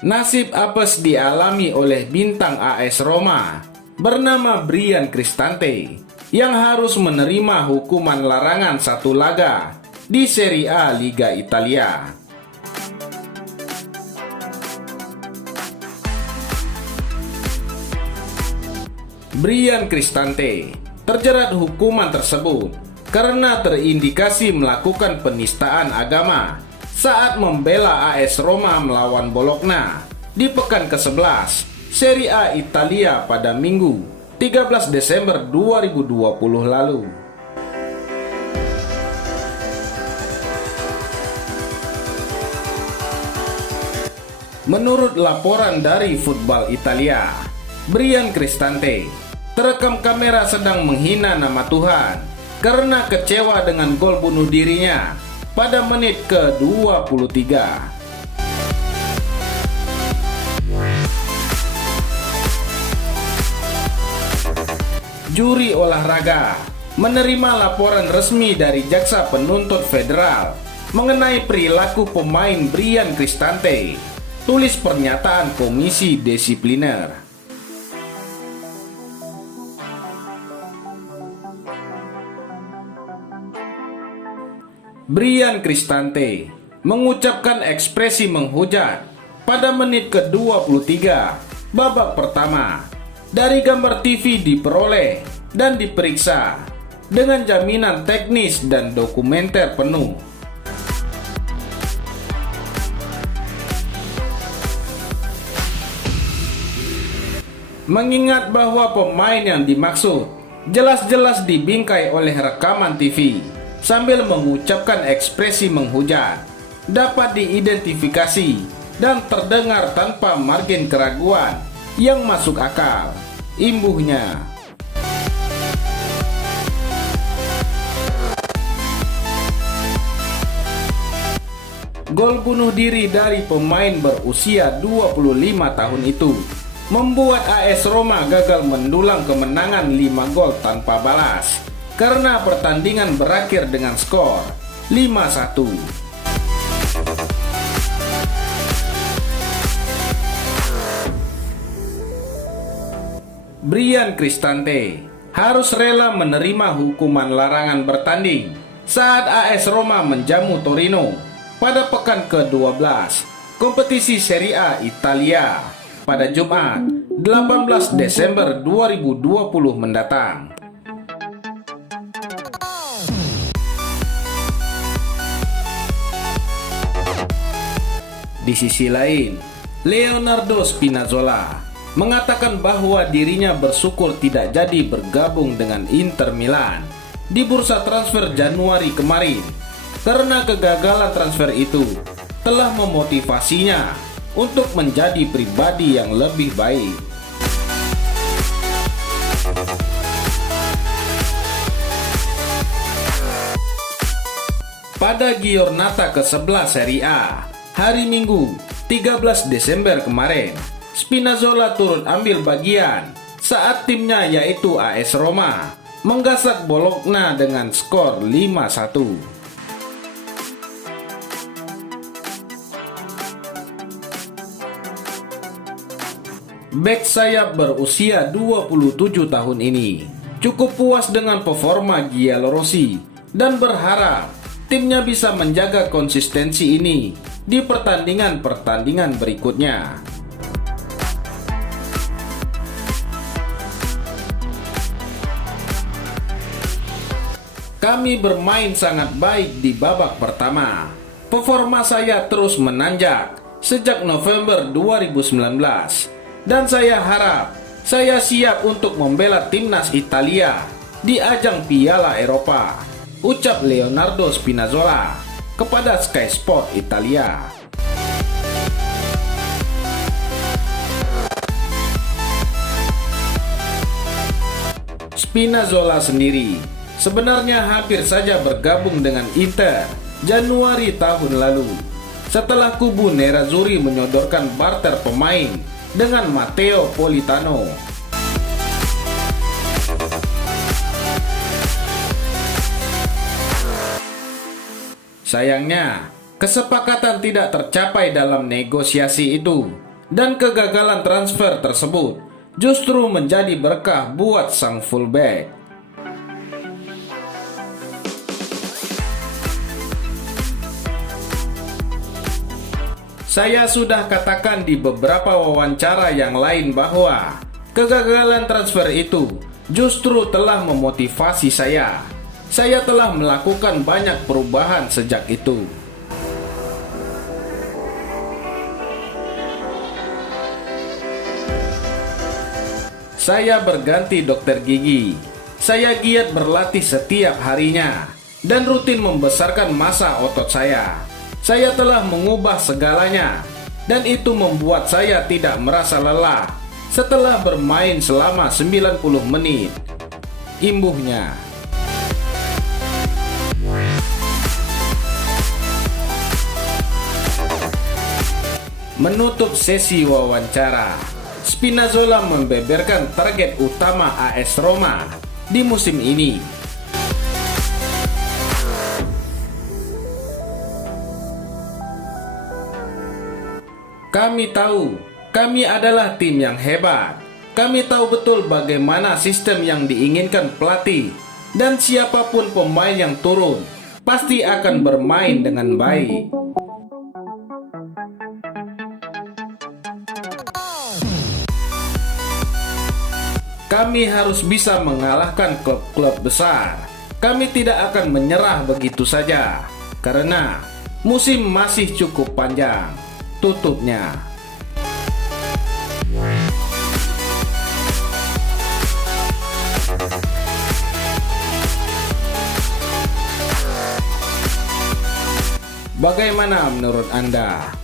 Nasib apes dialami oleh bintang AS Roma bernama Bryan Cristante yang harus menerima hukuman larangan satu laga di Serie A Liga Italia. Bryan Cristante terjerat hukuman tersebut karena terindikasi melakukan penistaan agama saat membela AS Roma melawan Bologna di pekan ke-11 Serie A Italia pada Minggu 13 Desember 2020 lalu. Menurut laporan dari Football Italia, Bryan Cristante terekam kamera sedang menghina nama Tuhan karena kecewa dengan gol bunuh dirinya pada menit ke-23. Juri olahraga menerima laporan resmi dari Jaksa Penuntut Federal mengenai perilaku pemain Bryan Cristante, tulis pernyataan Komisi Disipliner. Bryan Cristante mengucapkan ekspresi menghujat pada menit ke-23 babak pertama dari gambar TV diperoleh dan diperiksa dengan jaminan teknis dan dokumenter penuh. Mengingat bahwa pemain yang dimaksud jelas-jelas dibingkai oleh rekaman TV sambil mengucapkan ekspresi menghujat, dapat diidentifikasi dan terdengar tanpa margin keraguan yang masuk akal, imbuhnya. Gol bunuh diri dari pemain berusia 25 tahun itu membuat AS Roma gagal mendulang kemenangan 5 gol tanpa balas karena pertandingan berakhir dengan skor 5-1. Bryan Cristante harus rela menerima hukuman larangan bertanding saat AS Roma menjamu Torino pada pekan ke-12 kompetisi Serie A Italia pada Jumat 18 Desember 2020 mendatang. Di sisi lain, Leonardo Spinazzola mengatakan bahwa dirinya bersyukur tidak jadi bergabung dengan Inter Milan di bursa transfer Januari kemarin karena kegagalan transfer itu telah memotivasinya untuk menjadi pribadi yang lebih baik. Pada Giornata ke-11 Serie A, hari Minggu 13 Desember kemarin, Spinazzola turut ambil bagian saat timnya yaitu AS Roma menggasak Bologna dengan skor 5-1. Bek sayap berusia 27 tahun ini cukup puas dengan performa Giallorossi dan berharap timnya bisa menjaga konsistensi ini di pertandingan-pertandingan berikutnya. Kami bermain sangat baik di babak pertama. Performa saya terus menanjak sejak November 2019 dan saya harap saya siap untuk membela timnas Italia di ajang Piala Eropa, ucap Leonardo Spinazzola kepada Sky Sport Italia. Spinazzola sendiri sebenarnya hampir saja bergabung dengan Inter Januari tahun lalu setelah kubu Nerazzurri menyodorkan barter pemain dengan Matteo Politano. Sayangnya, kesepakatan tidak tercapai dalam negosiasi itu, dan kegagalan transfer tersebut justru menjadi berkah buat sang fullback. Saya sudah katakan di beberapa wawancara yang lain bahwa kegagalan transfer itu justru telah memotivasi saya. Saya telah melakukan banyak perubahan sejak itu. Saya berganti dokter gigi. Saya giat berlatih setiap harinya dan rutin membesarkan massa otot saya. Saya telah mengubah segalanya, dan itu membuat saya tidak merasa lelah setelah bermain selama 90 menit. Imbuhnya. Menutup sesi wawancara, Spinazzola membeberkan target utama AS Roma di musim ini. Kami tahu, kami adalah tim yang hebat. Kami tahu betul bagaimana sistem yang diinginkan pelatih, dan siapapun pemain yang turun pasti akan bermain dengan baik. Kami harus bisa mengalahkan klub-klub besar. Kami tidak akan menyerah begitu saja, karena musim masih cukup panjang. Tutupnya. Bagaimana menurut Anda?